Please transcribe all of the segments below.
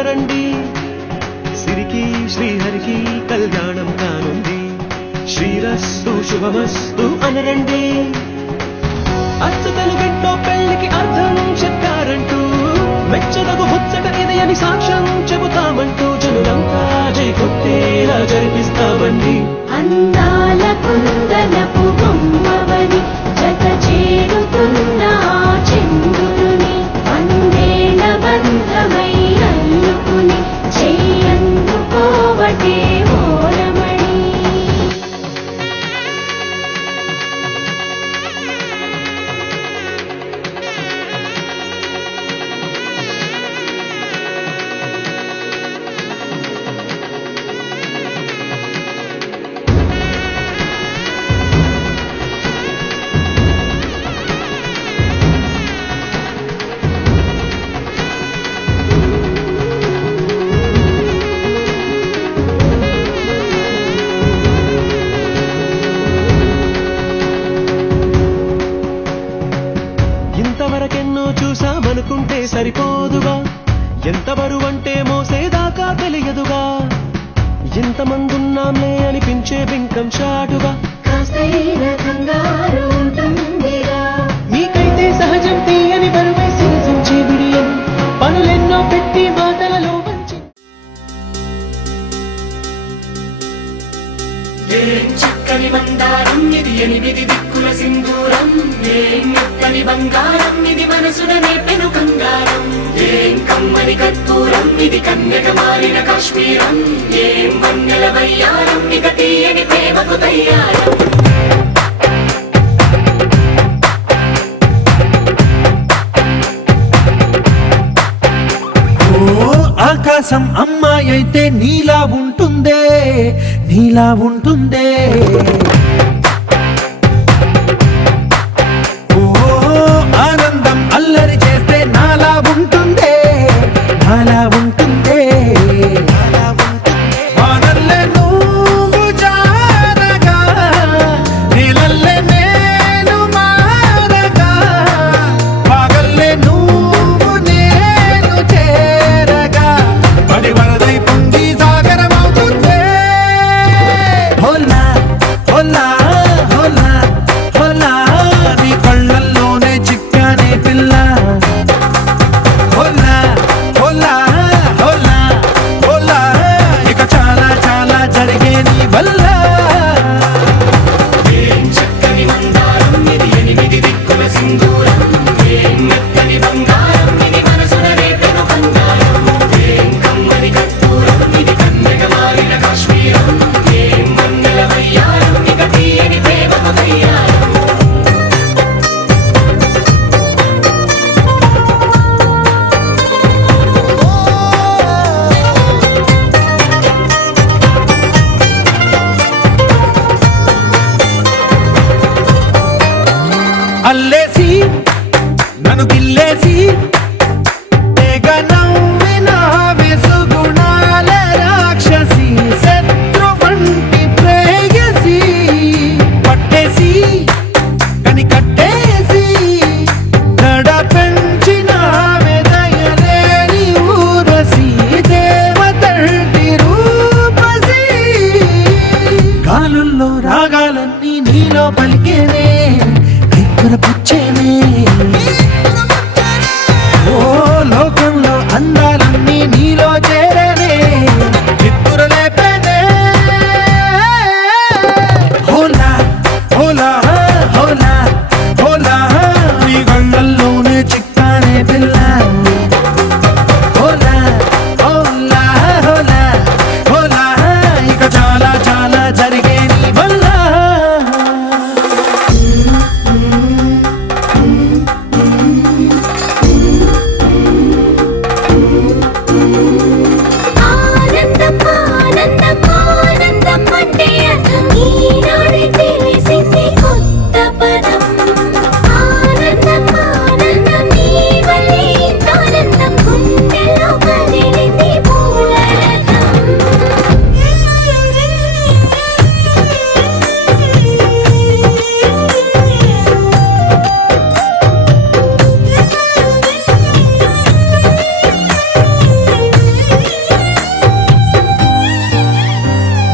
వినరండి, సిరికి శ్రీహరికి కళ్యాణం కానుంది. శ్రీరస్తు శుభమస్తు అనరండి. అచ్చతలు వింటో పెళ్లికి అర్థం చెప్పారంటూ, మెచ్చదగు ముచ్చట ఇది అని సాక్ష్యం చెబుతామంటూ, జనులంతా జై కొట్టేలా జరిపిస్తామండి. అందాల కుందనపు బొమ్మవని జత చేరుతున్న చంద్రుని, వందేళ్ల బంధమై అల్లుకుని చెయ్యందుకోవటే ఓరమణి. ఇంతవరకెన్నో చూసామనుకుంటే సరిపోదుగా, ఎంత బరువంటే మోసేదాకా తెలియదుగా. ఇంతమందున్నాంలే అనిపించే బింకం చాటుగా, కాస్తైన కంగారు ఉంటుందిరా. మీకైతే సహజం తీయని బరువే సీజించే బిడియం, పనులెన్నో పెట్టి మాటలలో వంచి. ఏం చక్కని మందారం ఇది, 8 దిక్కుల సింధూరం. ఏం మెత్తని బంగారం ఇది, మనసున నేపెను కంగారం. ఏం కమ్మని కర్పూరం ఇది, కన్యక మారిన కాశ్మీరం. ఏం వన్నెల వయ్యారం ఇక తీయని ప్రేమకు తయ్యారం. ఆకాశం అమ్మాయి అయితే నీలా ఉంటుందే, నీలా ఉంటుందే. ఓ ఆనందం అల్లరి చేస్తే నాలా ఉంటుందే, నాలా ఉంటుందే. వానల్లే నువ్వు జారగా, నీలల్లే నేను మారగా, పగల్లే నువ్వు నేను చేరగా, పడి వరదై పొంగి సాగరమవుతుందే. హోలా హోలా హోలా హోలా, నీ కళ్ళల్లోనే చిక్కానే పిల్ల. హోలా హోలా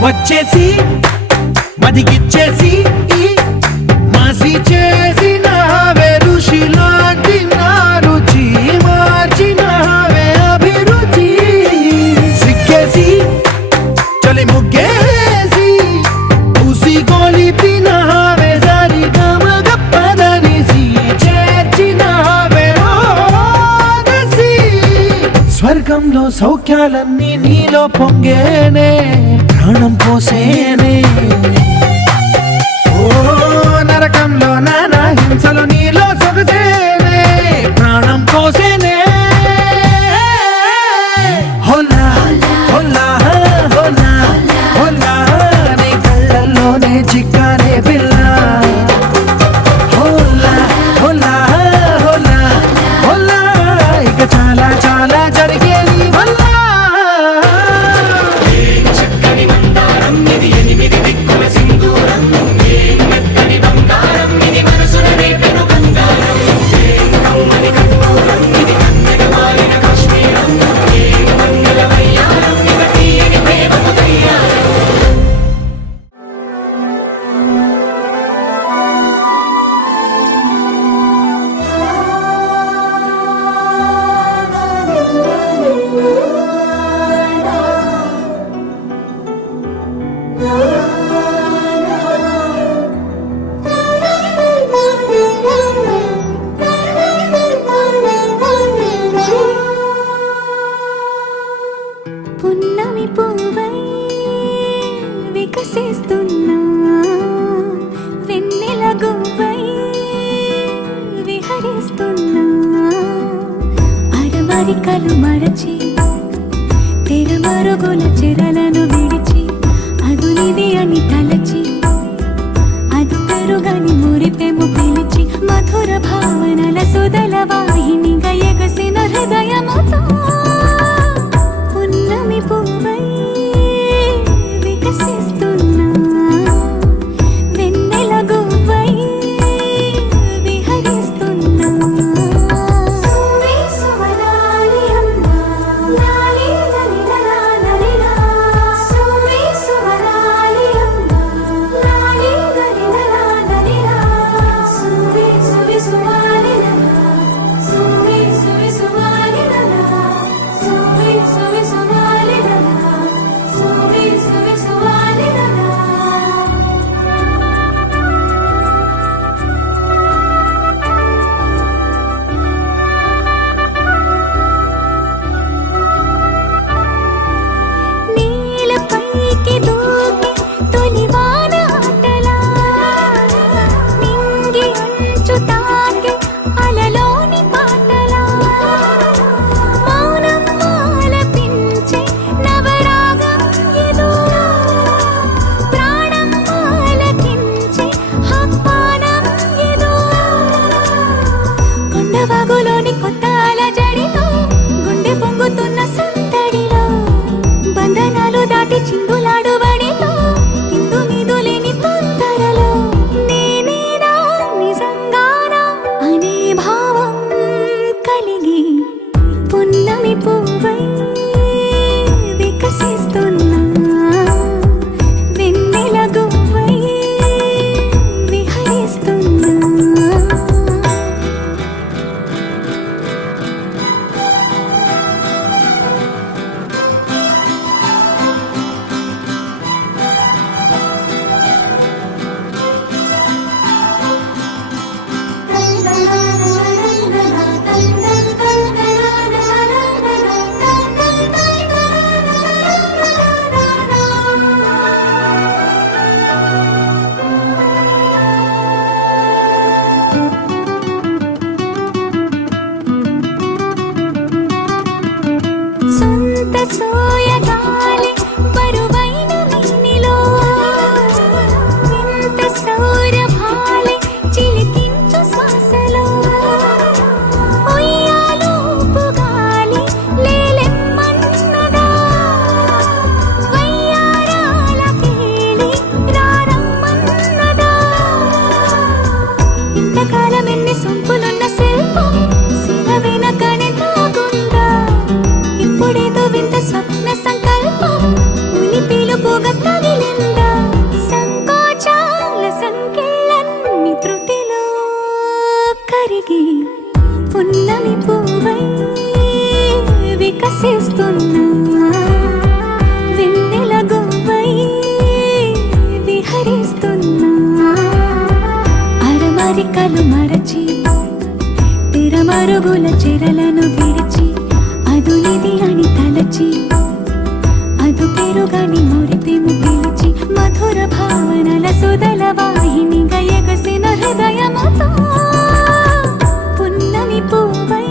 వచ్చేసి మదిగిచ్చేసి మాసి చేసిన ఋషిలాంటి నా రుచి మార్చినవే అభిరుచి సిగ్గేసి చలి ముగ్గేసి ఉసి గోలిపినవే సరి గమగప్పదనిసి చేర్చినవే ఓదసి స్వర్గంలో సౌఖ్యాలన్నీ నీలో పొంగేనే ప్రాణం పోసేనే ఓ నరకంలో నానా హింసలు నీలో సొగసేనే ప్రాణం పోసేనే హోలా హోలా హోలా హోలా నీ కళ్ళల్లోనే చిక్కానే పిల్ల హోలా హోలా హోలా హోలా ఇక చాలా చాలా జరిగేది వల్ల చక్కని మందారం ఇది ఎనిమిది దిక్కుల సింధూరం ఏం మెత్తని బంగారం ఇది మనసున రేపెను బంగారం ఏం కమ్మని కర్పూరం ఇది కన్నెగ మారిన కాశ్మీరం ఏం మంగళ వయ్యారం ఇక తీయని ప్రేమకు దయ్యారం పున్నమి పువ్వై వికసిస్తున్నా వెన్నెల గువ్వై విహరిస్తున్నా అరమరికలు మరచి తెరమరుగుల చెరలను విడిచి అదునిది అని తలచి అదు పెరుగని మురిపెము పిలిచి మధుర భావనల సుదల వాహినిగా ఎగసిన హృదయముతో పున్నమి పువ్వై వికసిస్తున్నా వెన్నెల గువ్వై విహరిస్తున్నా సువి సువనాలి అమ్మా లాలి లలిలా లలిలా సువి సువనాలి అమ్మా లాలి లలిలా లలిలా సువి సువి సువాలి లలా సువి సువి సువాలి లలా సువి సువి సువాలి లలా సువి సువి సువాలి లలా నీలపైకి దూకి తొలివాన ఆటలా నింగి అంచు తాకి అలలోని పాటలా మౌనం ఆలపించే నవరాగం ఏదో ప్రాణం ఆలకించే ఆహ్వానం ఏదో కొండవాగులోని కొత్త అలజడితో గుండె పొంగుతున్న సందడిలో బంధనాలు దాటి చిందులాడు బడిలో ఇందు మీదు లేని తొందరలో నేనేనా నిజంగానా అనే భావం కలిగి పున్నమి పువ్వై వికసిస్తున్నా వెన్నెల గువ్వై విహరిస్తున్నా సొంత సోయగాలి బరువైన మిన్నిలో వింత సౌరభాలి చిలికించు శ్వాసలో ఉయ్యాలూపు గాలి లేలెమ్మన్నదా వయ్యారాల కేళి రారమ్మన్నదా ఇంతకాలం ఎన్ని సొంపులున్న శిల్పం శిల వెనకనే తాగుందా ఇప్పుడేదో వింత స్వప్న సంకల్పం చేస్తున్నా వెన్నెల గువ్వై విహరిస్తున్నా అరమరికలు మరచి తిరమరుగుల చెరలను విడిచి అదునిది అని తలచి అదు పెరుగని మురిపెము పిలిచి మధుర భావనల సుదల వాహిని గయగసిన హృదయముతో పున్నమి పువ్వై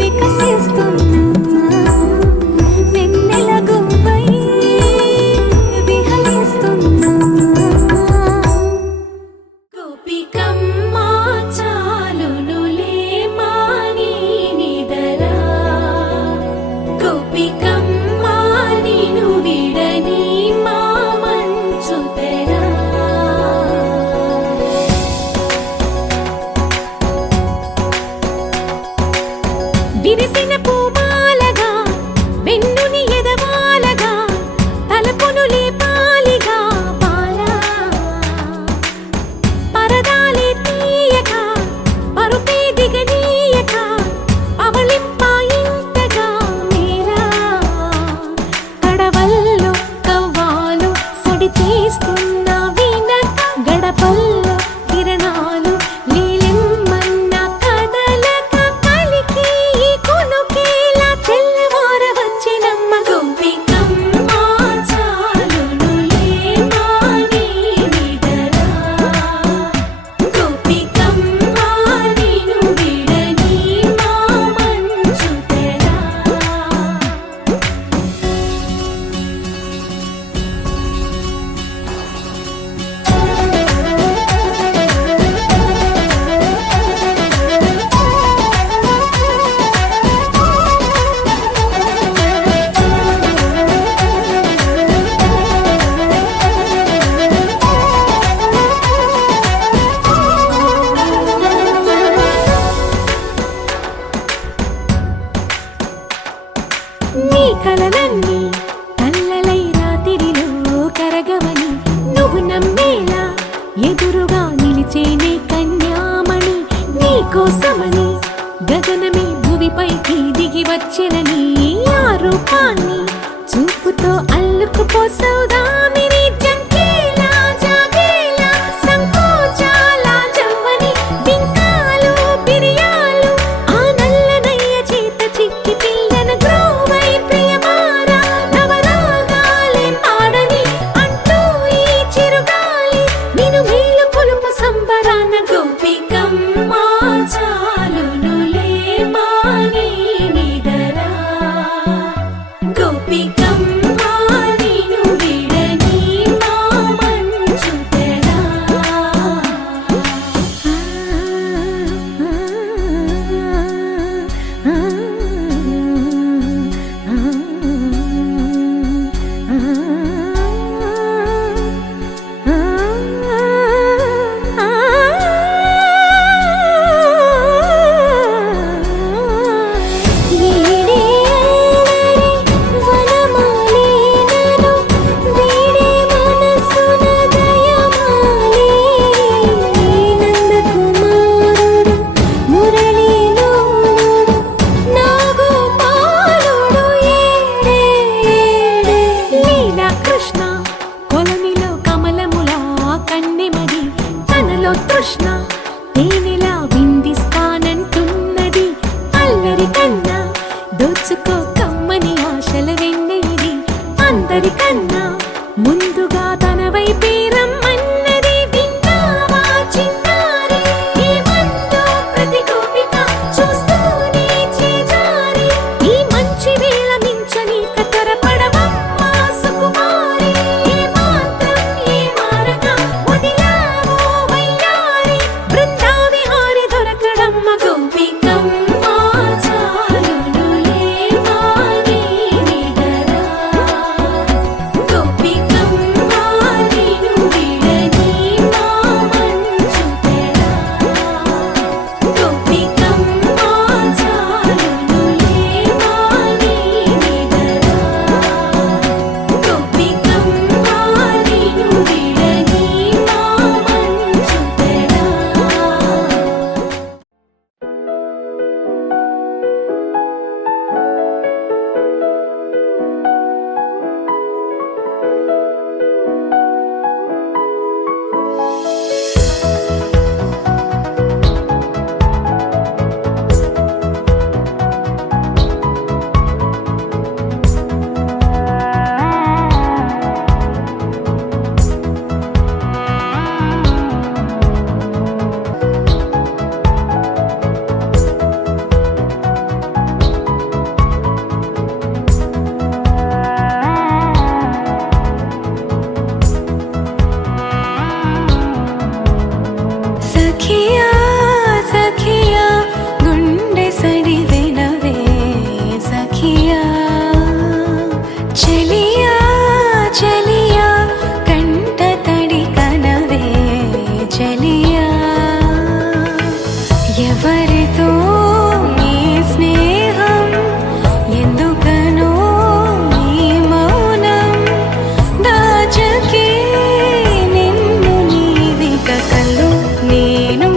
వికసిస్తున్నా వెన్నెల గువ్వై విహరిస్తున్నా గోపికమ్మా చాలునులే మాని నిదరా గోపికమ్మా నిను విడని మా మంచు తెరా విరిసిన పూమాలగా వెన్నుని ఎదవాలగా తలపును లేపాలిగా బాలా పరదాలే తీయక పరుపే దిగనీయక అవళింపాయింతగా మేరా కడవల్లో కవ్వాలు సడి చేస్తున్న వినక గడపల్లో కిరణాలు నీలిమ్మన్న కదలక కలికి ఈ కొనుకేలా తెల్లవార వచ్చినమ్మ గోపికమ్మా చాలునులే మాని నిదరా గోపికమ్మా నిను విడని మా మంచు తెరా నీ కలలన్నీ కల్లలై రాత్రిలో కరగవని నువ్వు నమ్మేలా ఎదురుగా నిలిచేనే కన్యామణి నీ కోసమని గగనమే భువిపైకి దిగి వచ్చెనని ఆ రూపాన్ని చూపుతో అల్లుకుపోసౌదామిని జంకేలా జాగేలా సంకోచాల జవ్వని బింకాలు బిరియాలు ఆ నల్లనయ్య చేత చిక్కి పిల్లన గ్రోవై ప్రియమారా నవరాగాలే పాడని అంటూ ఈ చిరుగాలి నిను మేలు కొలుపు సంబరాన గోపికమ్మా చాలునులే మాని నిదరా గోపికమ్మా నిను విడని చలియా చలియా చలియా కంట తడి కనవే చలియా ఎవరితో నీ స్నేహం ఎందుకనో నీ మౌనం దాచకే నిన్ను నీవిక కళ్ళు నేను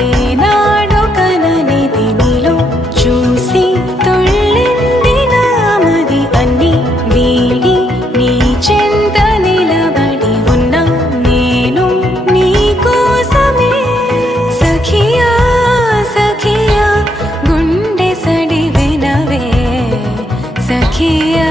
ఏనాడో కననిది నీలో చూసి తుళ్ళింది నామది అన్ని వీడి నీ చెంత నిలబడి ఉన్నా నేను నీ కోసమే సఖియా సఖియా గుండె సడి వినవే సఖియా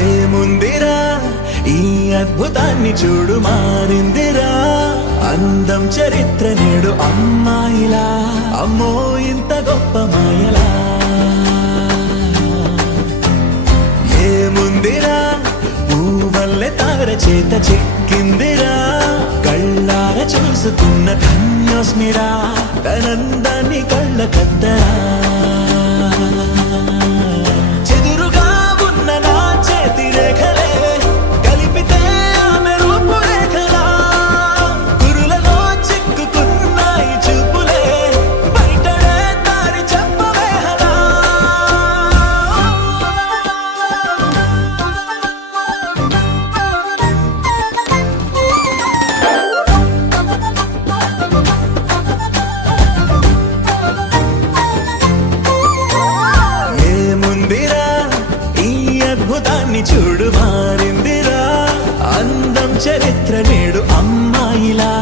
ఏముందిరా ఈ అద్భుతాన్ని చూడు మారిందిరా అందం చరిత్ర నేడు అమ్మాయిలా అమ్మో ఇంత గొప్ప మాయలా ఏముందిరా పూవల్లె తార చేత చిక్కిందిరా కళ్ళార చూసుకున్న ధన్యోస్మిరా తనందాన్ని కళ్ళ కద్దరా చెదురుగా ఉన్న నా చేతి రేఖలే కలిపితే ఆమె రూపురేఖలా కురులలో చిక్కుకున్నాయి చూపులే బయటడే దారి చెప్పవేహలా ఏముందిరా ఈ అద్భుతాన్ని చూడు మారిందిరా అందం చరిత్ర నేడు అమ్మాయిలా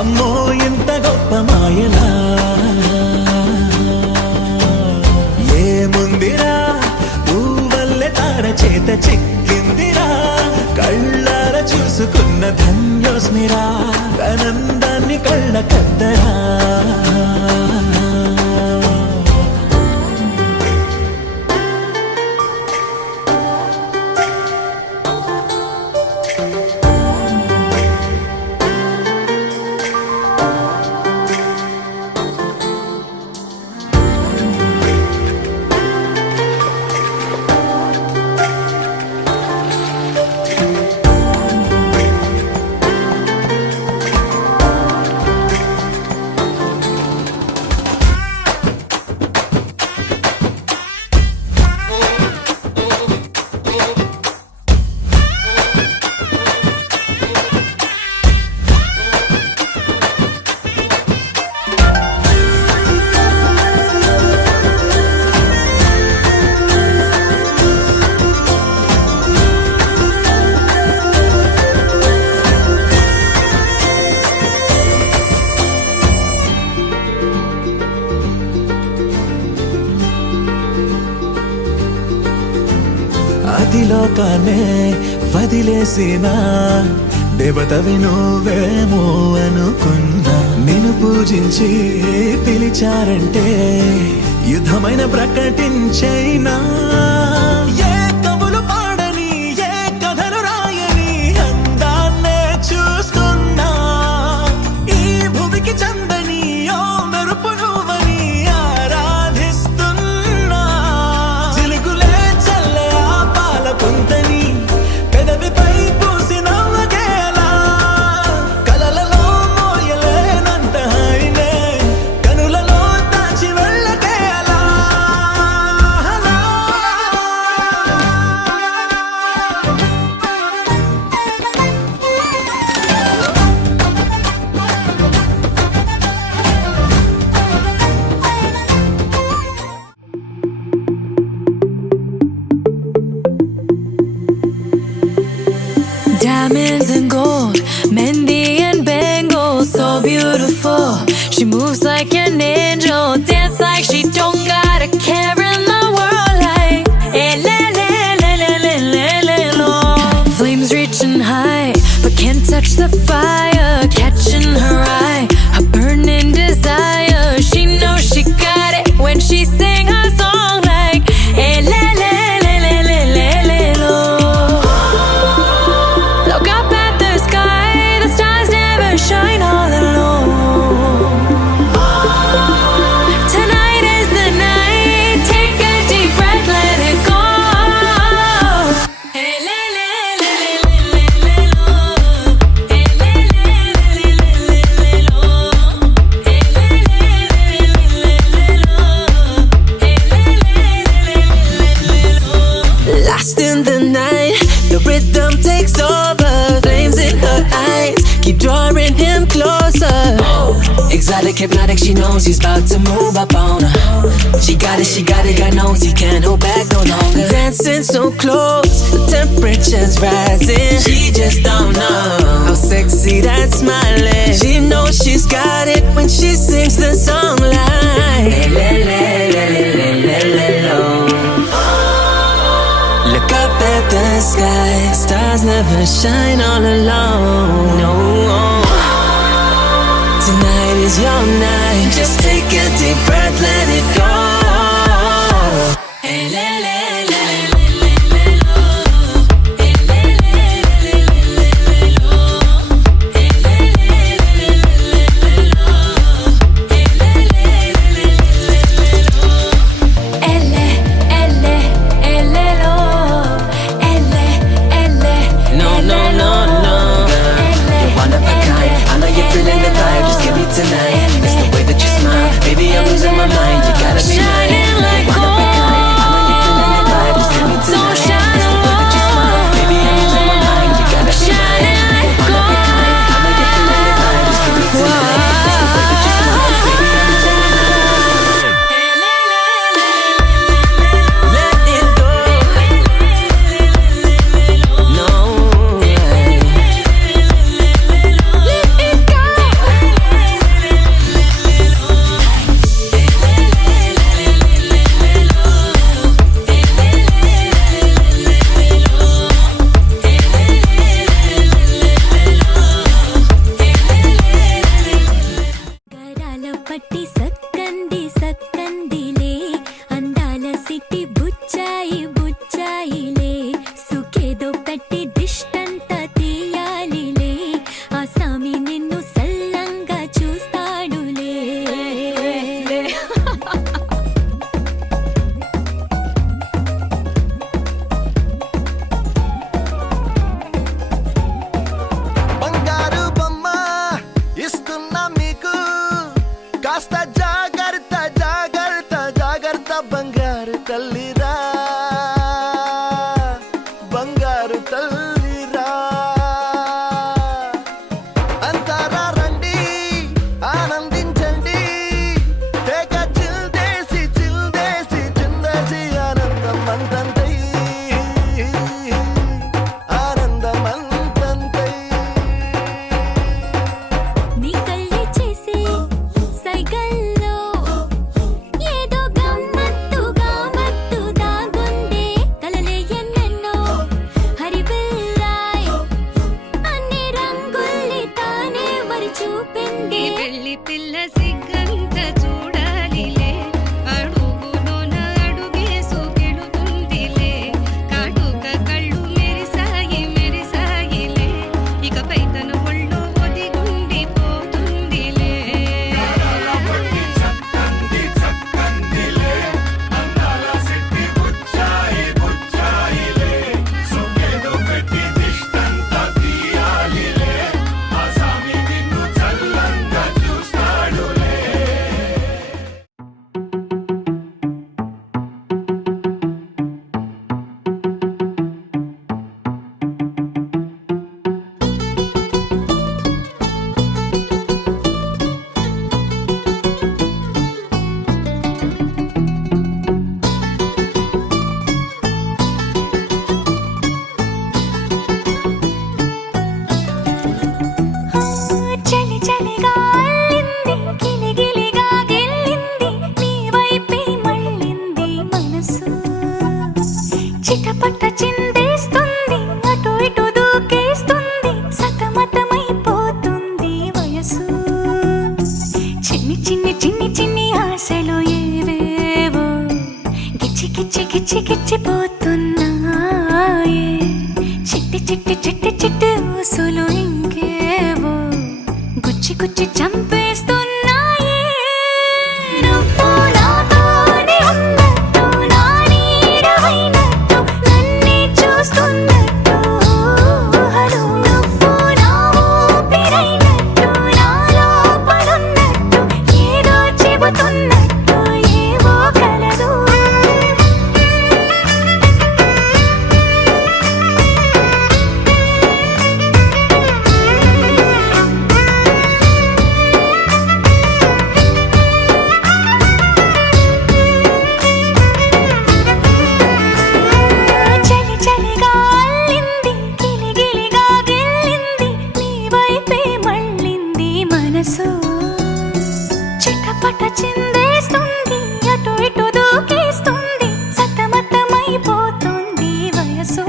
అమ్మో ఇంత గొప్ప మాయలా ఏముందిరా పూవల్లె తార చేత చిక్కిందిరా కళ్ళార చూసుకున్న ధన్యోస్మిరా ఆనందాన్ని కళ్ళ కద్దరా అతిలోకాన్నే వదిలేసిన దేవతవి నువ్వేమో అనుకున్నా నిన్ను పూజించి పిలిచారంటే యుద్ధమైన ప్రకటించైనా ఏ కవులు పాడని ఏ కథలు రాయని అందాన్నే చూస్తున్నా ఈ భూమికి చందని ఓ మెరుపు నువ్వని ఆరాధిస్తున్నా చిలుకులే చల్లే ఆ పాల పుంతని పెదవిపై పూసి నవ్వగేలా కలలలో మోయలేనంత హాయినే కనులలో దాచి వెళ్ళగేలా moves like an angel, dance like she don't got a care in the world. Like lo. Flames reaching high, but can't touch the fire. Catching her eye, a burning desire. She knows she got it when she sing her song like lo. Look up at the sky, the stars never shine all alone. Tonight is the night, take a deep breath, let it go. Lost in the night, the rhythm takes over. Flames in her eyes keep drawing him closer. Exotic, hypnotic, she knows he's about to move up on her. She got it, God knows he can't hold back no longer. Dancing so close, the temperature's rising. She just don't know how sexy that smile is. She knows she's got it when she sings the song like lo. Look up at the sky, stars never shine all alone. No, tonight is your night. Just take a deep breath, let it go. No, no, no, no, girl, you're one of a kind. I know you're feeling the vibe, just give me tonight. It's the way that you smile, baby, I'm losing my mind. You gotta be mine. Shining like You're one of a kind. I know you're feeling the vibe, just give me Don't tonight. shine It's the way that you smile, baby, I'm losing my mind. You gotta be mine. Shining like You're one of a kind. I know you're feeling the vibe, just give me tonight. It's the way that you smile, baby, I'm losing my mind. Let it go. No. గరాల పట్టి సక్కంది సక్కందిలే అందాల సిట్టి బుచ్చాయి బుచ్చాయిలే సుఖేదో పెట్టి దిష్టంతా తీయాలిలే ఆ సామి నిన్ను సల్లంగా చూస్తాడులే బంగారు బొమ్మ ఇస్తున్నా మీకు కాస్త జాగ్రత్త జాగ్రత్త జాగ్రత్త బంగారు తల్లిరా బంగారు తల్లిరా అంతారా రండి ఆనందించండి తెగ చిల్దేసి చిల్దేసి చిందేసి ఆనందం అంతంతై ఆనందం అంతంతై నీ కళ్ళే చేసే సైగల్లో ఏదో గమ్మత్తుగా మత్తు దాగుందే కలలే ఎన్నెన్నో హరిబిల్లాయ్ అన్ని రంగుల్ని తానే మరి చూపింది పెళ్లి పిల్ల సిగ్గంత చూడాలిలే అడుగులోన అడుగేసు గెలుతుందిలే కాటుక కళ్ళు మెరిసాయి మెరిసాయిలే ఇకపై తన ఒళ్ళో ఒదిగుండిపోతుందిలే చిన్ని చిన్ని ఆశలు ఏవేవో గిచ్చి గిచ్చి గిచ్చి గిచ్చిపోతున్నాయే చిట్టి చిట్టి చిట్టి చిట్టి ఊసులు ఇంకేవో గుచ్చి గుచ్చి చంపేస్తున్నాయే నువ్వు నాతోనే ఉన్నట్టు నా నీడవైనట్టు నన్నే చూస్తున్నట్టు ఊహలు నువ్వు నా ఊపిరైనట్టు నా లోపలున్నట్టు ఏదో చెబుతున్నట్టు ఏవో కలదు చలి చలిగా అల్లింది గిలి గిలిగా గిల్లింది నీ వైపే మళ్ళింది మనసు చిటపట చిందేస్తుంది అటు ఇటు దూకేస్తుంది సతమతమైపోతుంది వయసు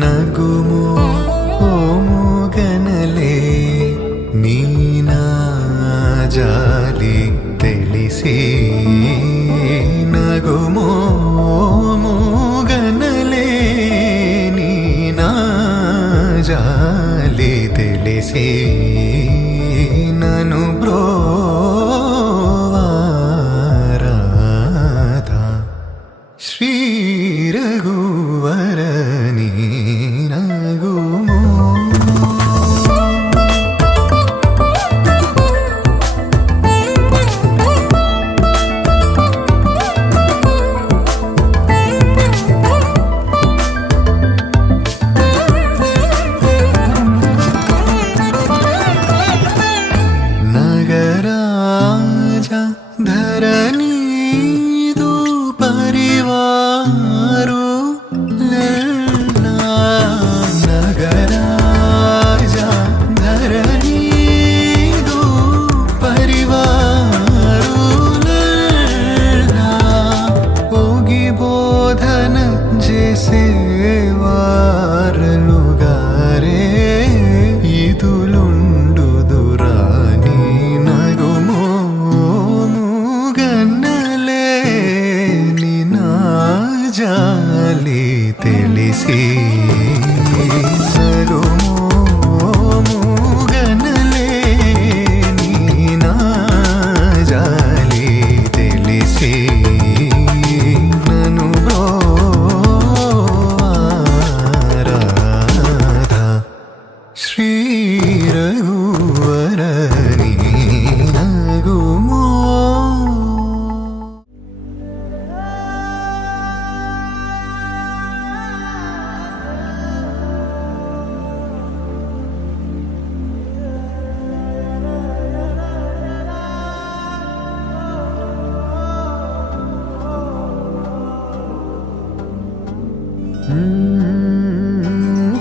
నగుము ఓముగనలే నీనా జాలి తెలిసి నగుము ఓముగనలే నీనా జాలి తెలిసి నను బ్రోవారాధా శ్రీ రఘువరని నగుమో నగరాజ ధరణీదు పరివారు లల్లా నగరాజ ధరణీదు పరివారు లల్లా ఓగి బోధన చేసేవారలుగారే ఇదులుండుదురాని నగుమో ముగన్నలే నినా జాలి తెలిసి నగుమో ముగన్నలే నినా జాలి తెలిసి నను బ్రోవారాధా శ్రీ రఘువరని నగుమో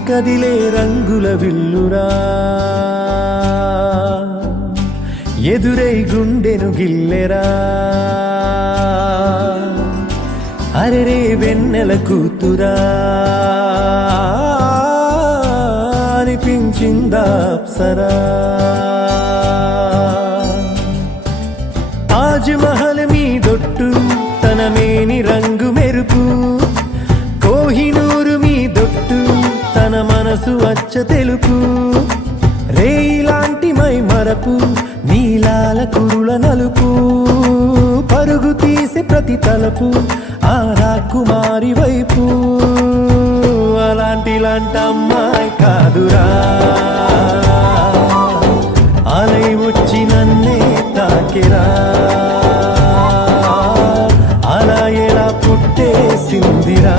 కదిలే రంగుల విల్లురా ఎదురై గుండెను గిల్లెరా అరెరే వెన్నెల కూతురా అనిపించిందా అప్సరా తాజ్ మహల్ మీదొట్టు తన మేని రంగు మెరుపు కోహినూరు మీదొట్టు తన మనసు అచ్చ తెలుపు రేయిలాంటి మై మరపు నీలాల కురుల నలుపు పరుగు తీసి ప్రతి తలపు ఆ రాకుమారి వైపు. అలాంటి అమ్మాయి కాదురా, అలై వచ్చి నన్నే తాకిరా. అలా ఎలా పుట్టేసిందిరా,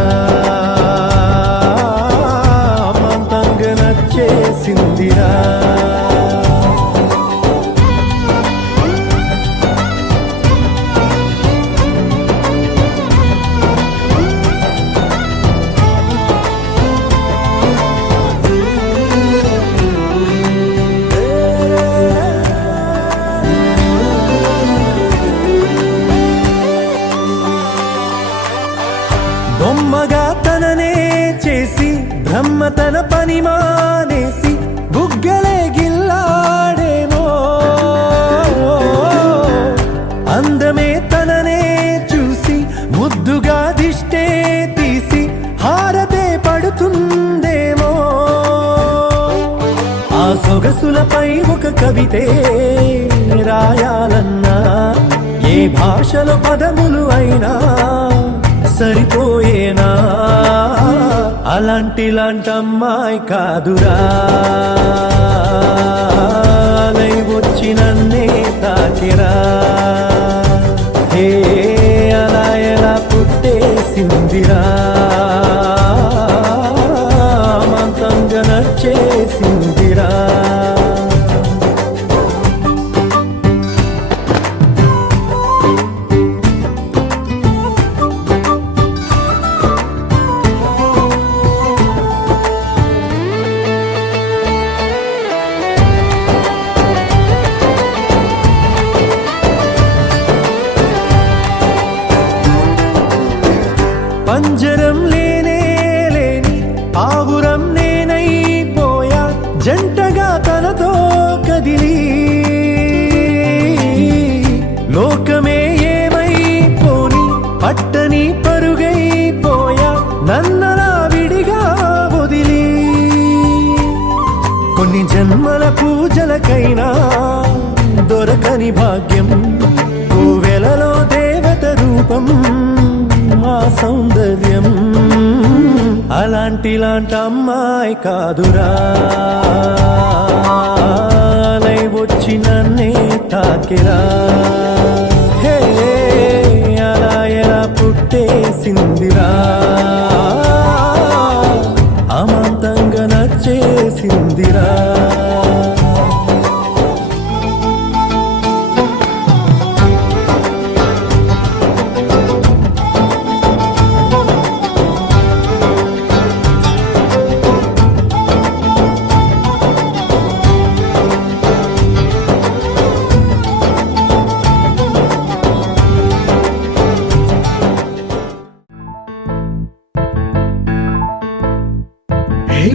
అమాంతంగా నచ్చేసిందిరా. బొమ్మగా తననే చేసి బ్రహ్మ తన పని మానేసి బుగ్గలే గిల్లాడేమో. అందమే తననే చూసి ముద్దుగా దిష్టే తీసి హారతే పడుతుందేమో. ఆ సొగసులపై ఒక కవితే రాయాలన్నా ఏ భాషలో పదములు అయినా సరిపోయేనా. అలాంటి అమ్మాయి కాదురా, అలై వచ్చి నన్నే తాకిరా. హే అలా ఎలా పుట్టేసిందిరా, అమాంతంగా నచ్చేసిందిరా. పంజరం లేనే లేని ఆవురం నేనైపోయా, జంటగా తనతో కదిలి. లోకమే ఏమైపోని పట్టని పరుగైపోయా, నన్నలా విడిగా వదిలి. కొన్ని జన్మల పూజలకైనా దొరకని భాగ్యం, కోవెలలో దేవత రూపం ఆ సౌందర్యం. అలాంటి అమ్మాయి కాదురా, అలై వచ్చి నన్నే తాకిరా. హే అలా ఎలా పుట్టేసిందిరా, అమాంతంగా నచ్చేసిందిరా.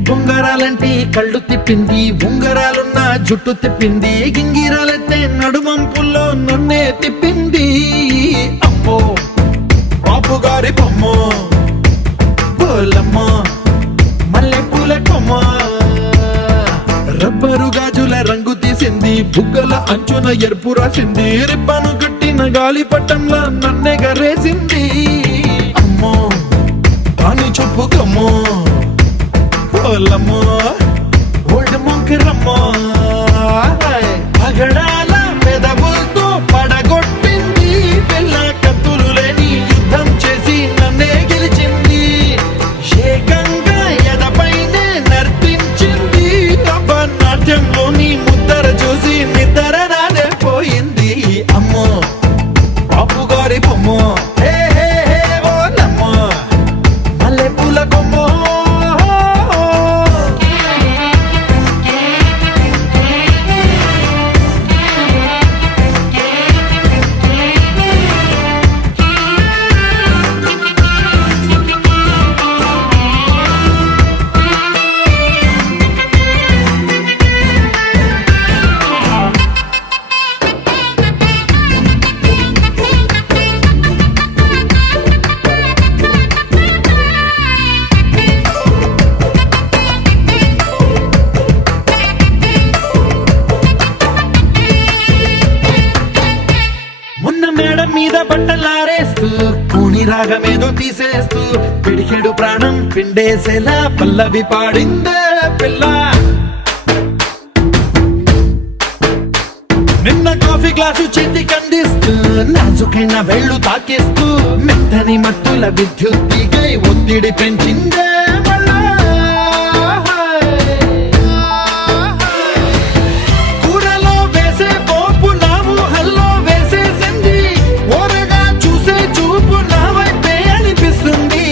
బొంగరాలంటే కళ్ళు తిప్పింది, ఉంగరాలున్న జుట్టు తిప్పింది, గింగిరాలైతే నడుమంపుల్లో నన్నే తిప్పింది. అమ్మో బాపు గారి బొమ్మ, పోలమ్మ మల్లె పూల కొమ్మ. రబ్బరు గాజుల రంగు తీసింది, బుగ్గల అంచున ఎరుపు రాసింది, రిబ్బను కట్టిన గాలి పట్టంలా నన్నే గరేసింది. అమ్మో కాని చెప్పుకమ్మో, పోలమ్మో ఓల్డ్ మొంకరమ్మో. పగడాల పెదవులతో పడగొట్టింది, పిల్ల కత్తులు లేని యుద్ధం చేసి నన్నే గెలిచింది. ఏకంగా ఎదపైనే నర్తించింది, నాట్యంలోని ముద్దర చూసి నిద్ర నానే పోయింది. అమ్మో బాపు గారి బొమ్మ, హే హే రాగమేదో తీసేస్తూ పిడికెడు ప్రాణం పిండేసేలా పల్లవి పాడిందే పిల్ల. నిన్న కాఫీ గ్లాసు చేతి కందిస్తూ నాజుకైన వేళ్ళు తాకేస్తూ మెత్తని మత్తుల విద్యుత్ తీగై ఒత్తిడి పెంచిందే మళ్ళా. కూరలో వేసే పోపు నా ఊహల్లో వేసేసింది, ఓరగా చూసే చూపు నా వైపే అనిపిస్తుంది.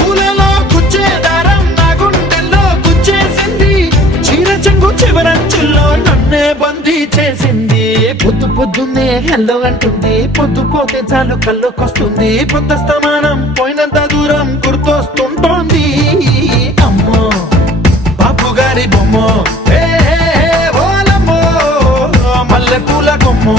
పూలలో గుచ్చే దారం నా గుండెల్లో గుచ్చేసింది, చీర చెంగు చివరంచుల్లో నన్నే బందీ చేసింది. పొద్దు పొద్దున్నే హెల్లో అంటుంది, పొద్దు పోతే చాలు కళ్ళొకొస్తుంది. పొద్దు స్తమానం పోయినంత దూరం గుర్తొస్తుంటోంది. అమ్మో బాపు గారి బొమ్మో, ఏ ఓలమ్మో మల్లె పూల కొమ్మో.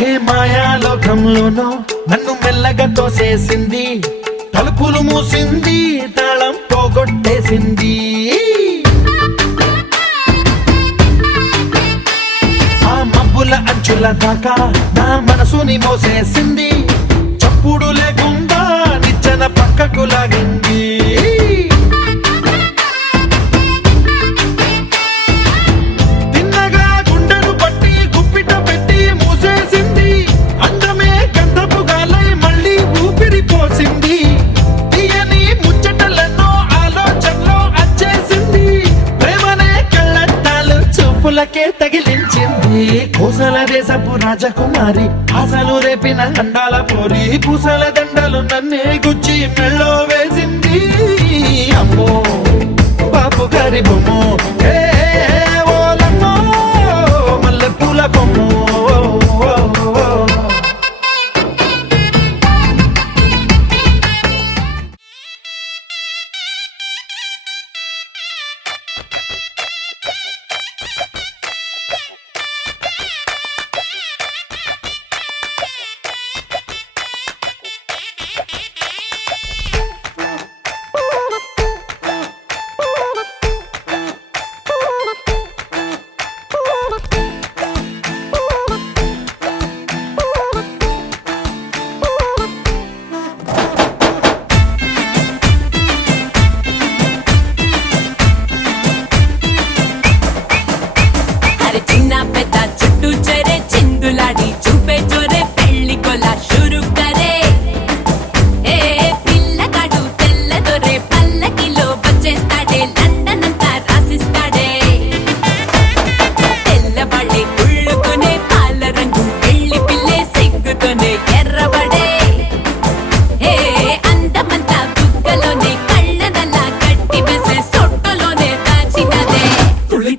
ఏ మాయాలోకంలోనో నన్ను మెల్లగా తోసేసింది, తలుపులు మూసింది, తాళం పోగొట్టేసింది. ఆ మబ్బుల అంచుల దాకా నా మనసుని మోసేసింది, చప్పుడు లేకుండా నిచ్చెన పక్కకు లాగింది. తగిలించింది కోసల దేశపు రాజకుమారి, ఆశలు రేపిన దండాల పోరి, పూసల దండలు నన్నే గుచ్చి మెళ్ళో వేసింది. అమ్మో బాపు గారి బొమ్మో, ఏ ఓలమ్మో మల్లె పూల కొమ్మో.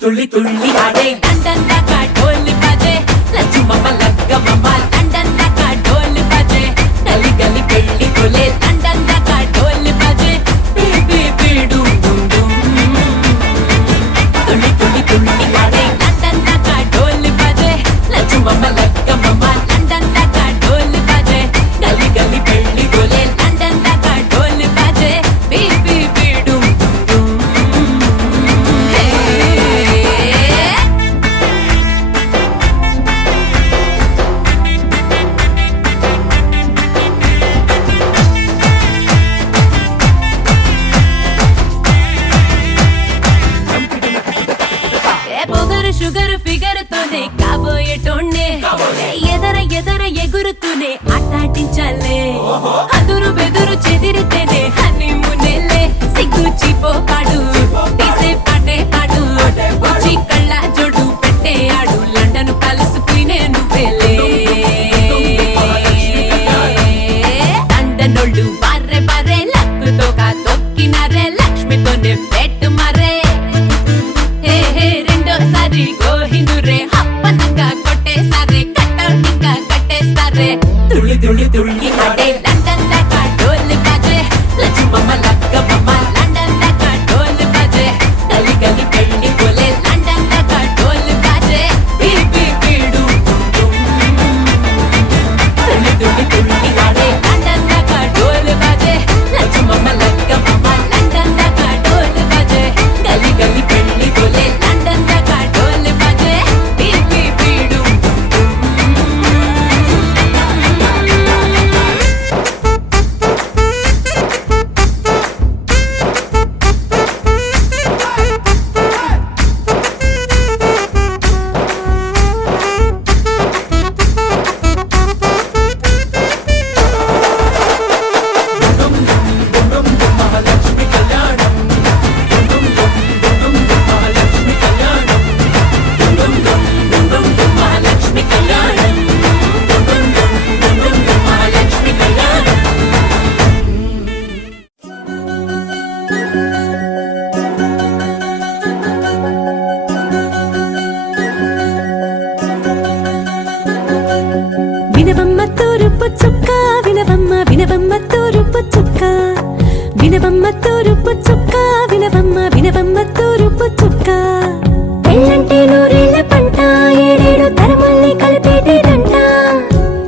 తుళ్ళి తుళ్ళి ఆడే లండన్ దాకా ఢోల్ బజే, లచ్చుమమ్మ లగ్గమమ్మ లండన్ దాకా ఢోల్ బజే, గలి గలి పెళ్ళి కొలే లండన్ దాకా ఢోల్ బజే, బేబీ బీడు డుమ్ డుమ్. తుళ్ళి తుళ్ళి తుళ్ళి ఆడే లండన్ దాకా ఢోల్ బజే, లచ్చుమమ్మ లగ్గమమ్మ లండన్ దాకా ఢోల్ బజే, గలి గలి పెళ్ళి కొలే లండన్ దాకా ఢోల్ బజే, బేబీ బీడు డుమ్ డుమ్. షుగర్ ఫిగర్ తోనే కాబోయేటోన్నే, ఎదర ఎదర ఎగురుతూనే ఆటాటించాలే, అదురు బెదురు చెదిరితేనే హనీమూనేలే, సిగ్గు చీపో పాడు తీసే పాటే పాడు, వచ్చి కళ్ళ జోడు పెట్టే ఆడు, లండన్ కలుసుకునే నువ్వేలే. లండనోళ్ళు బార్రే బార్రే లక్కుతో తొక్కినారే, లక్ష్మితోనే పెట్టు మరే. వినవమ్మ తూరుపు చుక్క వినవమ్మ వినవమ్మ తూరుపు చుక్క పెళ్ళంటే నూరేళ్ల పంట ఏడేడు తరముల్ని కలిపేటేదంట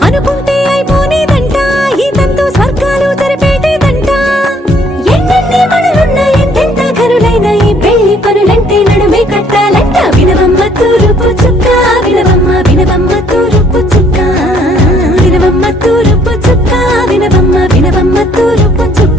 అనుకుంటే అయిపోనేదంట ఈ తంతు స్వర్గాలు జరిపేటేదంట ఎన్నెన్ని మనలున్న ఎంతెంత ఘనులైన ఈ పెళ్లి పనులంటే నడుమే కట్టాలంట వినవమ్మ తూరుపు చుక్క వినవమ్మ వినవమ్మ తూరుపు చుక్క వినవమ్మ తూరుపు చుక్క వినవమ్మ వినవమ్మ తూరుపు చుక్క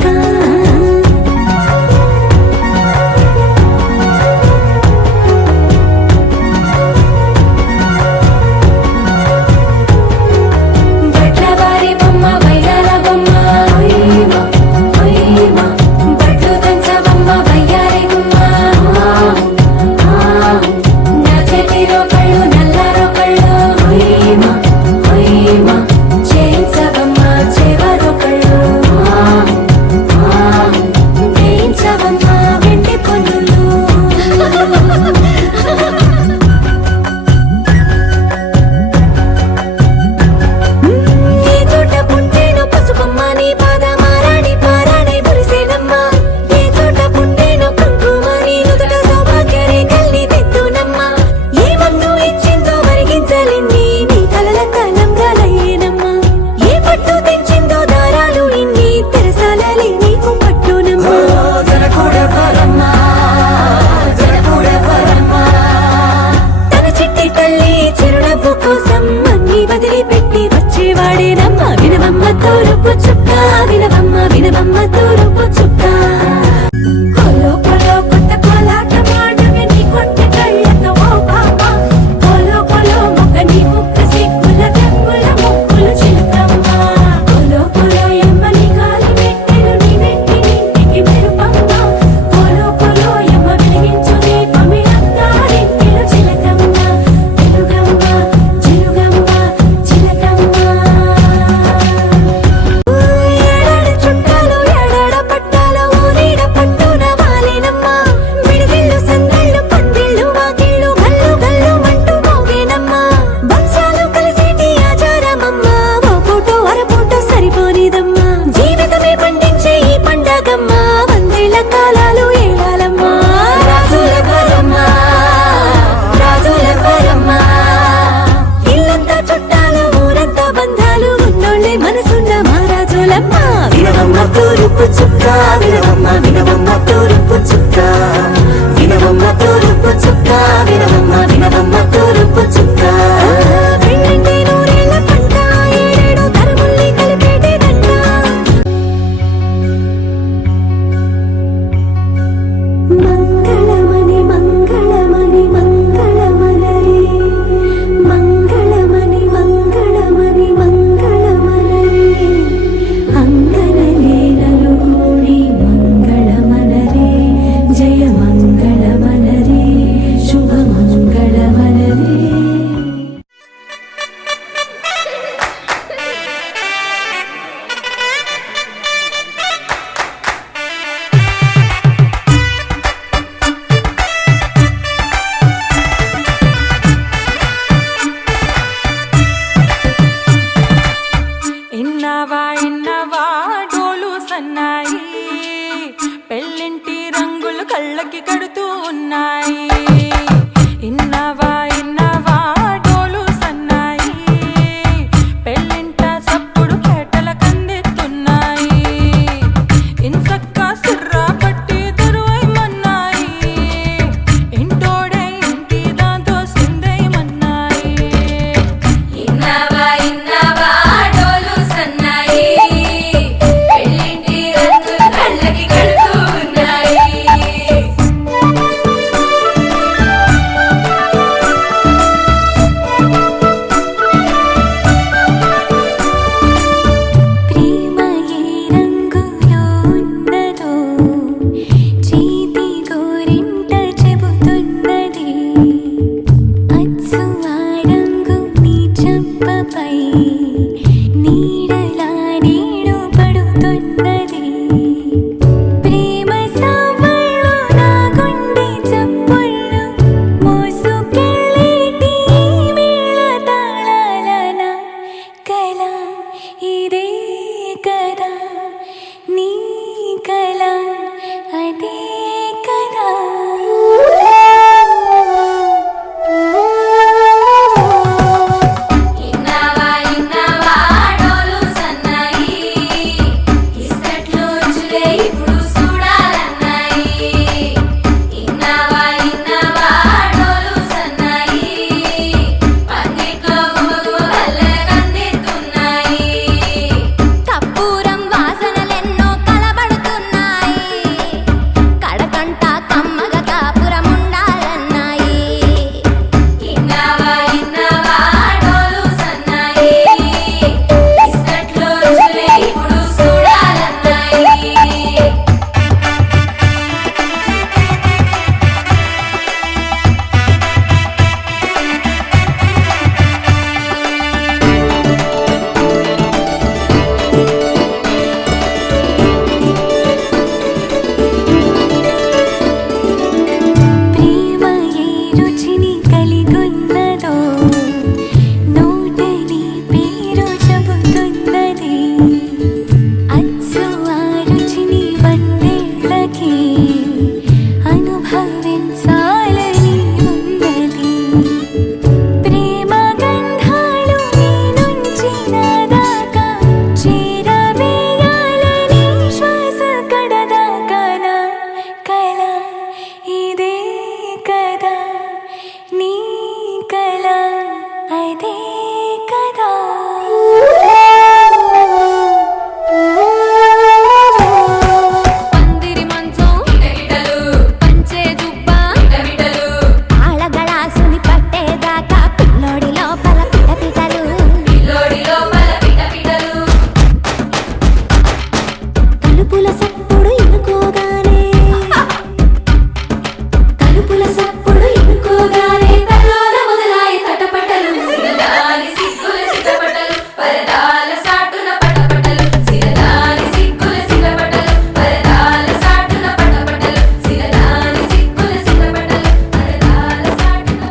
తలుపుల సప్పుడు ఇనుకోగానే తల్లోన మొదలాయి తటపటలు సిరదాని సిగ్గుల సిటపటలు పరదాల సాటున పటపటలు సిరదాని సిగ్గుల సిటపటలు పరదాల సాటున పటపటలు సిరదాని సిగ్గుల సిటపటలు పరదాల సాటున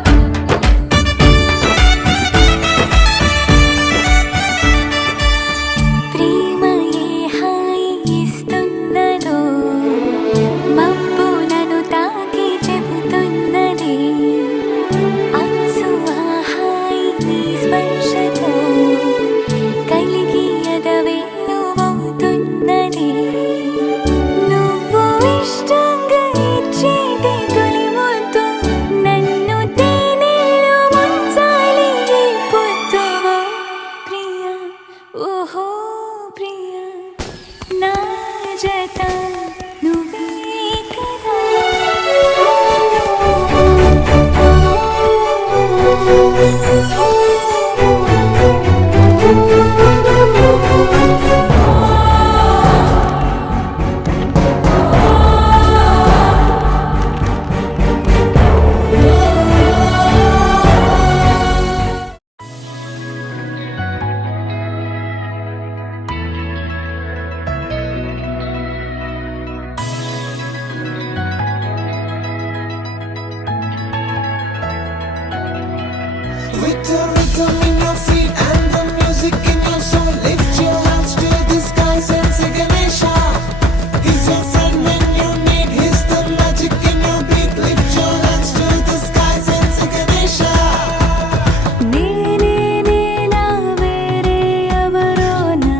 ప్రేమ ఏ హాయి ఇస్తున్నదో మబ్బు నన్ను తాకి చెబుతున్నది అచ్చు ఆ హాయి నీ స్పర్శతో కలిగి ఎదవెన్నువవుతున్నది నువ్వు ఇష్టంగా ఇచ్చేటి తొలి ముద్దు నన్ను తేనెలో ముంచాలి ఈ పొద్దువో ప్రియా ఓహో ప్రియా నా జత నువ్వే కదా With the rhythm in your feet and the music in your soul, lift your hands to the skies and say Ganesha. He's your friend when you need. He's the magic in your beat. Lift your hands to the skies and say Ganesha. నేనే నేనా వేరే ఎవరోనా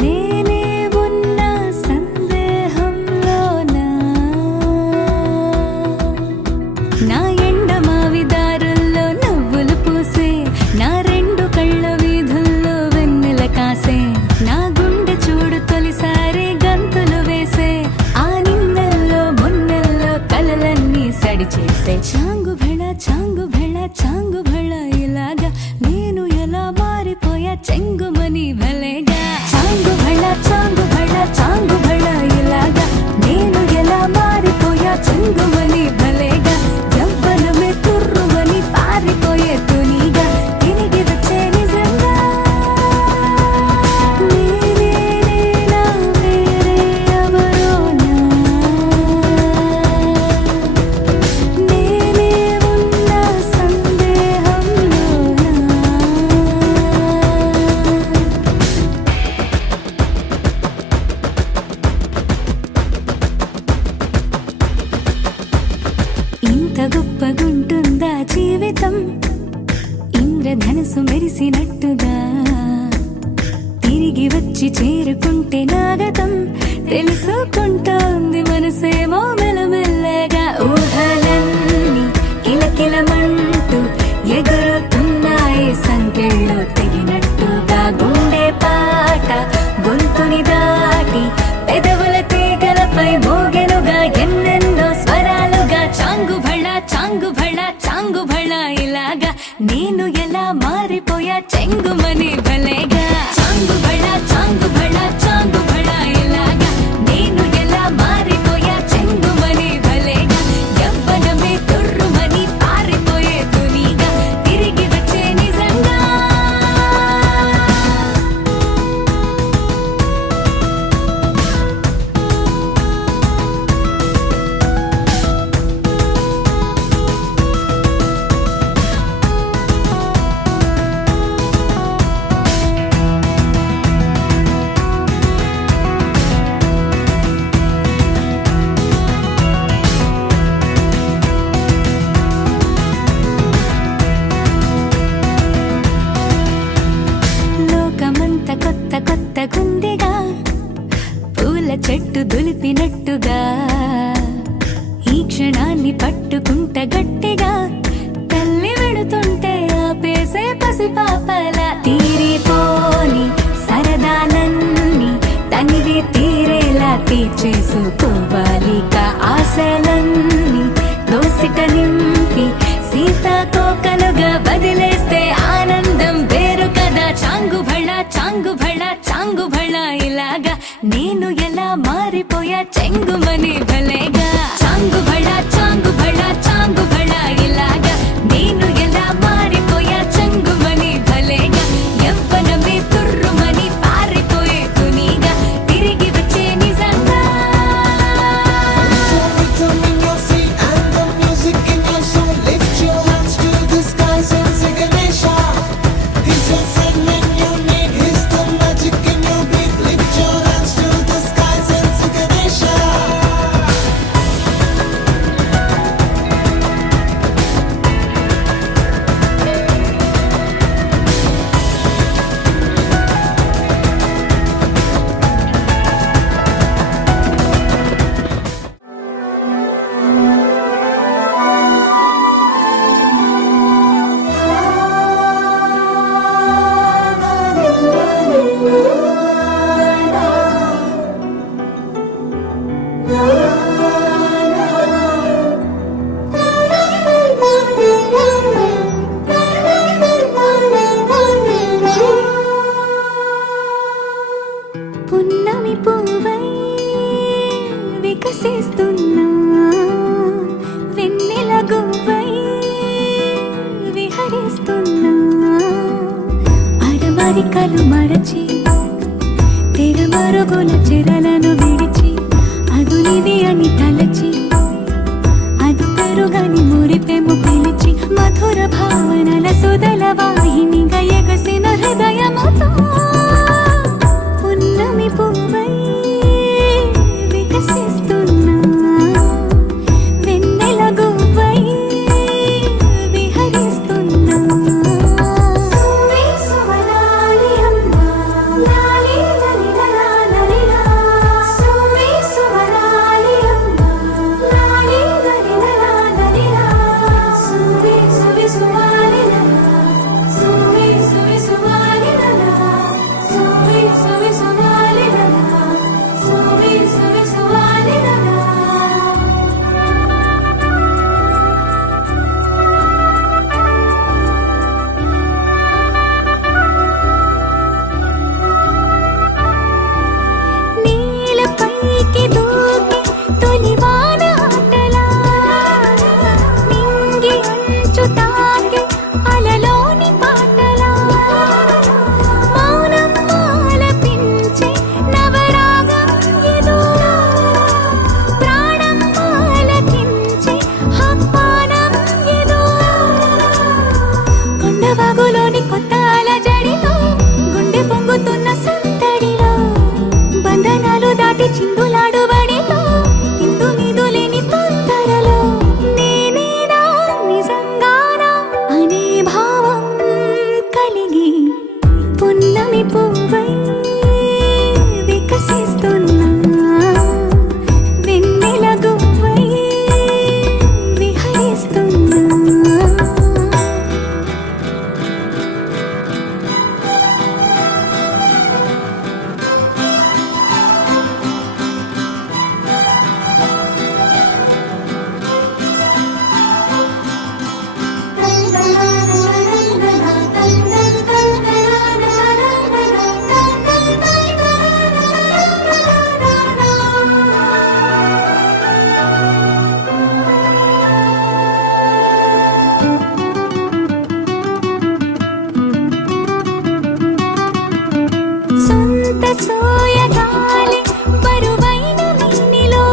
నేనే ఉన్న సందేహంలోనా నా ఎండ మావిదారుల్లో నవ్వులు పూసే నా రెండు కళ్ళ వీధుల్లో వెన్నెల కాసే నా గుండె చూడు తొలిసారి గంతులు వేసే ఆ నిన్నెల్లో మొన్నెల్లో కలలన్నీ సడి చేసే చాంగు భళ చాంగు భళ చాంగు భళ ఇలాగా నేను ఎలా మారిపోయా చెంగుమని భలేగా చాంగు భళ చాంగు భళ చాంగు భళ ఇలాగా నేను ఎలా మారిపోయా చెంగుమని భలేగా యవ్వనమే తుర్రుమని పారిపోయే తునిగా తిరిగి వచ్చే నిజంగా నేనే నేనా వేరే ఎవరోనా నేనే ఉన్న సందేహంలోనా ఇంత గొప్పగుంటుందా జీవితం ఇంద్రధనుసు మెరిసినట్టుగా తిరిగి వచ్చి చేరుకుంటే నాగతం తెలుసుకుంటోంది మనసేమో మెల్లమెల్లగా ఊహలన్నీ కిలకిలమంటూ ఎగురుతున్నాయి సంకెళ్ళు తెగినట్టుగా గుండె పాట గొంతుని దాటి పెదవుల తీగలపై మోగెనుగా ఎన్నెన్నో స్వరాలుగా చాంగు భళ చాంగు భళ చాంగు భళ ఇలాగా నేను ఎలా మారిపోయా చెంగుమని భలేగా చాంగు భళ చాంగు భళ చాంగు భళ ఇలాగా నేను ఎలా మారిపోయా చెంగుమని భలేగా యవ్వనమే తుర్రుమని పారిపోయే తునిగా తిరిగి వచ్చే నిజంగా లోకమంత కొత్త కొత్తగుందిగా పూల చెట్టు దులిపినట్టుగా ఈ క్షణాన్ని పట్టుకుంట గట్టిగా తల్లి వెడుతుంటే ఆపేసే పసిపాపలా తీరిపోని సరదాలన్నీ తనివి తీరేలా తీర్చేసుకోవాలిక ఆశలన్నీ దోసిట నింపి సీతాకోకలుగా వదిలేస్తే ఆనందం వేరు కదా చాంగు భళ చాంగు భళ చాంగు భళ ఇలాగా నేను ఎలా మారిపోయా చెంగుమని భలే అరమరికలు మరచి తెరమరుగుల చెరలను విడిచి అదునిది అని తలచి అదు పెరుగని మురిపెము పిలిచి మధుర భావనల సుదల వాహినిగా ఎగసిన హృదయముతో పున్నమి పువ్వై వికసిస్తున్నా వెన్నెల గువ్వై విహరిస్తున్నా సువి సువలాలి అమ్మా లాలి లలిలా లలిలా సువి సువలాలి అమ్మా లాలి లలిలా లలిలా సువి సువి సువాలి లలా సువి సువి సువాలి లలా సువి సువి సువాలి లలా సువి సువి సువాలి లలా నీలపైకి దూకి తొలివాన ఆటలా నింగి అంచు తాకి అలలోని పాటలా మౌనం ఆలపించే నవరాగం ఏదో ప్రాణం ఆలకించే ఆహ్వానం ఏదో కొండవాగులోని కొత్త అలజడిలో గుండె పొంగుతున్న సందడిలో బంధనాలు దాటి చిందులాడు బడిలో ఇందు మీదు లేని తొందరలో నేనేనా నిజంగానా అనే భావం కలిగి పున్నమి పువ్వై వికసిస్తున్నా వెన్నెల గువ్వై విహరిస్తున్నా సొంత సోయగాలి బరువైన వెన్నెలో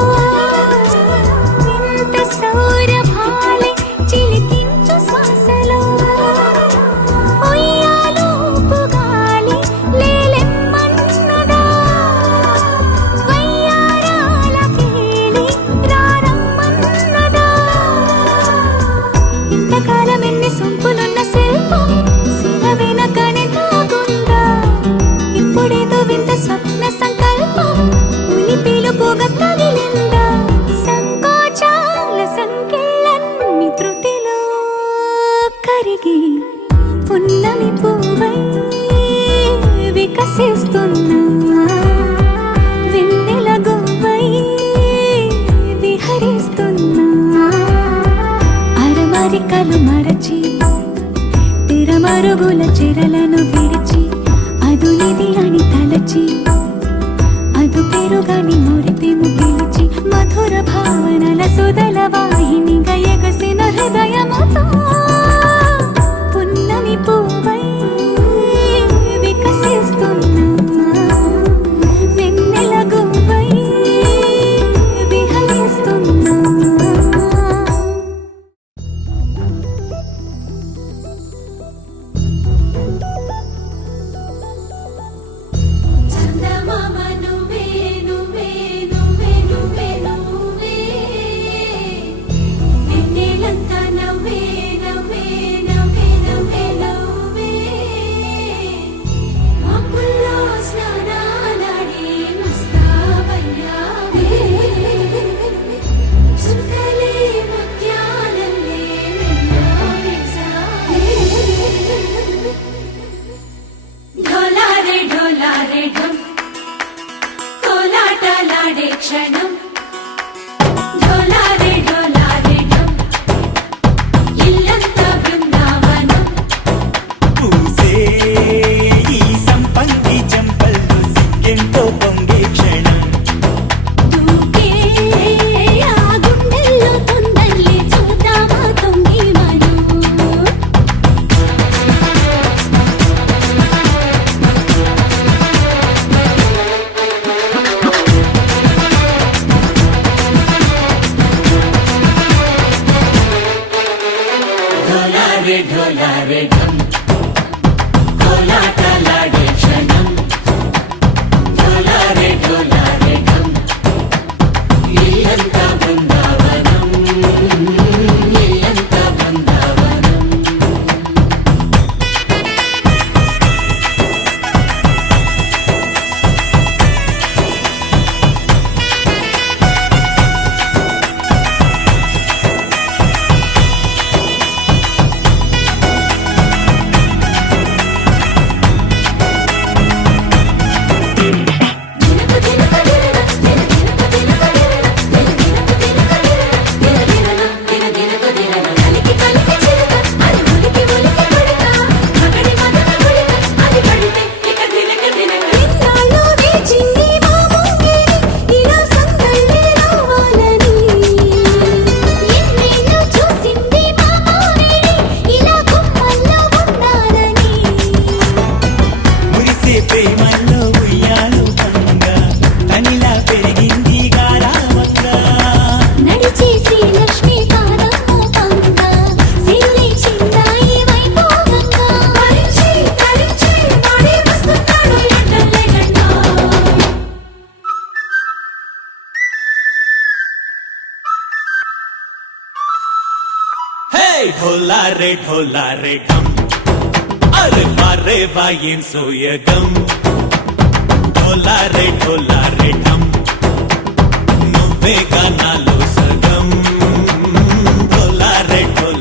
వింత సౌరభాలే చిలికించు శ్వాసలో ఉయ్యాలూపు గాలి లేలెమ్మన్నదా వయ్యారాల కేళి రారమ్మన్నదా ఇంతకాలం ఎన్ని సొంపులున్న శిల్పం శిల వెనకనే తాగుందా ఇప్పుడేదో వింత స్వప్న సంకల్పం ఉలి పిలుపుగా తగిలిందా సంకోచాల సంఖ్యలన్నీ త్రుటిలో కరిగి పున్నమి పువ్వై వికసిస్తున్నా వెన్నెల గువ్వై విహరిస్తున్నా అరమరికలు మరచి తెరమరుగుల చెరలను విడిచి అదునిది అని తలచి అదు పెరుగని మురిపెము పిలిచి మధుర భావనల సుదల వాహినిగా ఎగసిన హృదయముతో పున్నమి పువ్వై వికసిస్తున్నా వెన్నెల గువ్వై విహరిస్తున్నా రే ఢం కోలాటలాడే క్షణం ఢోలా రే ఢం ఇల్లంతా బృందావనం ఇల్లంతా బృందావనం ఎన్నాళ్ళో వేచింది మా ముంగిలి ఇలా సందళ్ళే రావాలని ఎన్నేళ్ళు చూసింది మా మారేడి ఇలా గుమ్మల్లో ఉండాలని మురిసే ప్రేమల్లో ఉయ్యాలు పంగా తనిలా పెరిగింది గారావంగా నడిచే శ్రీలక్ష్మి పాదము పంగ సిరులై చిందాయి వైభోగంగా కరించి వాడే వస్తున్నాడు ఎట్టలే గంట హే ఢోలా రే ఢం అరే వా ఏం సోయగం ఢోలా రే ఢం నువ్వే కనాలో సగం ఢోలా రే ఢం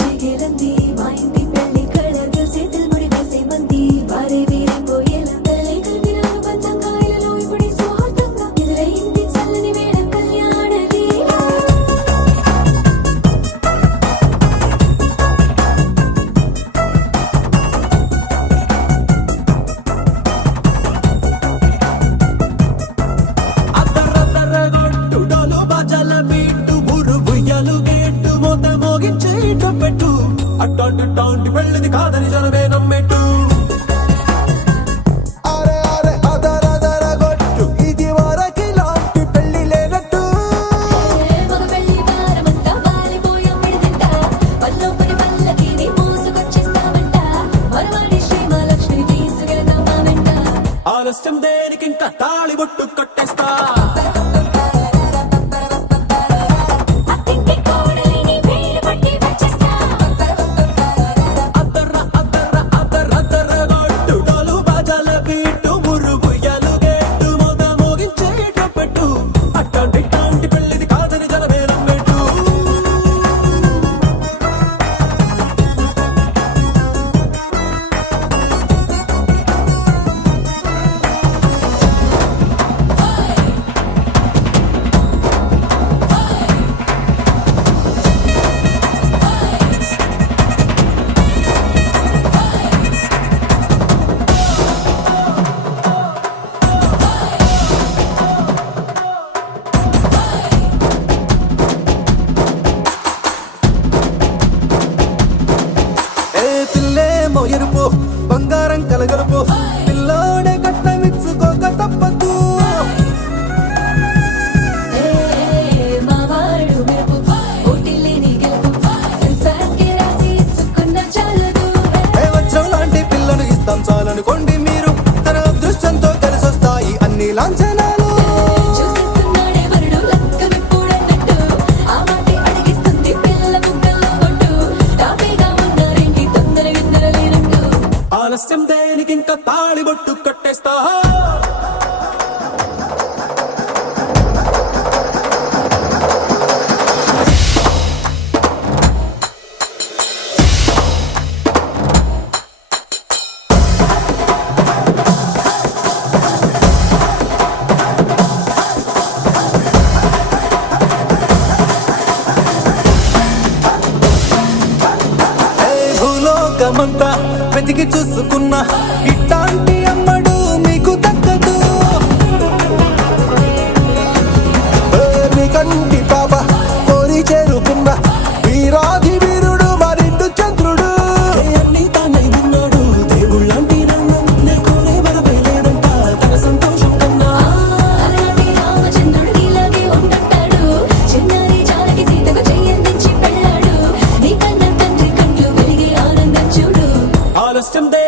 చిగిరంది మా ఇంటి పెళ్లి కళగా చేతులు ముడి వేసే మంది వారే వీరిపోయేలా తల్లి కలిపిన అనుబంధంగా ఇలలో ఇప్పుడు స్వార్థంగా ఎదురైంది చల్లని వేళ కళ్యాణ వీర అద్దరద్దరగొట్టు డోలు బాజాల బీటు ఊరు ఉయ్యాలు గేట్టు మోత మోగించే పెట్టు అట్టాంటి పెళ్ళిది కాదని జనమే నమ్మెట్టు అరే అరే అదరదరగొట్టు ఇది వరకి లాంటి పెళ్లి లేనట్టు మగ పెళ్లి వారమంతా వాలిపోయాం విడిదింట పల్లోపరి పల్లకిని మోసుకొచ్చేస్తామంట మరవాడి శ్రీమహాలక్ష్మిని తీసుకెళ్దాం మా వెంట ఆలస్యం దేనికి ఇంకా తాళి బొట్టు కట్టేస్తా అత్తింటి కోడలిని వేలు పట్టి వచ్చేస్తా అద్దరగొట్టు డోలు బాజాల బీటు ఊరు ఉయ్యాలు గేట్టు మోత మోగించే పెట్టు అట్టాంటి పెళ్ళిది కాదని జనమే నమ్మెట్టు ఏ పిల్లేమో ఎరుపు బంగారం కలగలుపు పిల్లోడే కట్టమిచ్చుకోక తప్పదు మా వాడు మెరుపు ఓటిల్లేని గెలుపు సెన్సార్కి రాసి ఇచ్చుకున్న చాలదు ఏ వజ్రం లాంటి పిల్లను ఇస్తాం చాలనుకోండి మీరు తన అదృష్టంతో కలిసొస్తాయి అన్ని లాంఛనాలు చూసేస్తున్నాడే వరుడు లక్కమిప్పుడన్నట్టు ఆ మాటే అడిగిస్తుంది పిల్ల ముగ్గల్లో కొట్టు టాపీగా ఉన్నారేంటి తొందర విందర లేనట్టు ఆలస్యం దేనికి ఇంకా తాళి బొట్టు కట్టేస్తా లోకమంతా వెతికి చూసుకున్నా ఇట్లాంటి అమ్మడు మీకు దక్కదు lost him there.